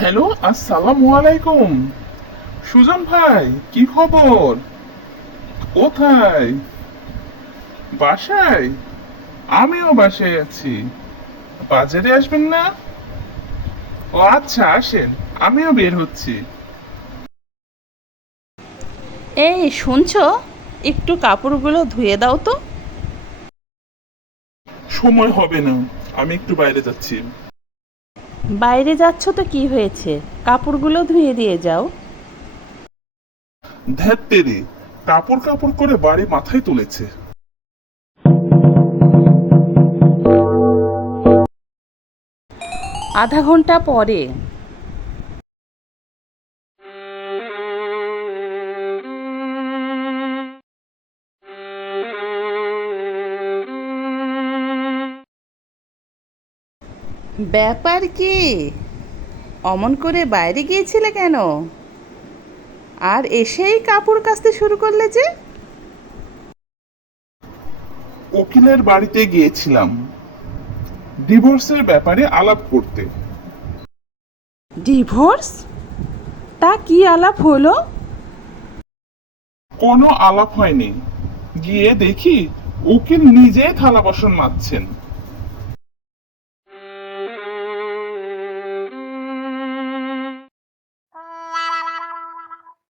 Hello, আসসালামু আলাইকুম। সুজন ভাই, কি খবর? কোথায়? বাসায়? আমিও বাসায় আছি। বাজারে আসবেন না? ও আচ্ছা, আসেন। আমিও বের হচ্ছি। এই শুনছো, একটু কাপড়গুলো ধুয়ে দাও তো। সময় হবে না, আমি একটু বাইরে যাচ্ছি। বাইরে যাচ্ছ তো কি হয়েছে, কাপড়গুলো ধুয়ে দিয়ে যাও। ধ্যাত তেরি, কাপড় কাপড় করে বাড়ি মাথায় তুলেছে। আধা ঘন্টা পরে। ব্যাপার কি? অমন করে বাইরে গিয়েছিলে কেন? আর এসেই কাপড় কাচতে শুরু করলে যে? উকিলের বাড়িতে গিয়েছিলাম ডিভোর্সের ব্যাপারে আলাপ করতে। ডিভোর্স? তা কি আলাপ হলো? কোনো আলাপ হয়নি। গিয়ে দেখি উকিল নিজে থালা বাসন মাজছেন।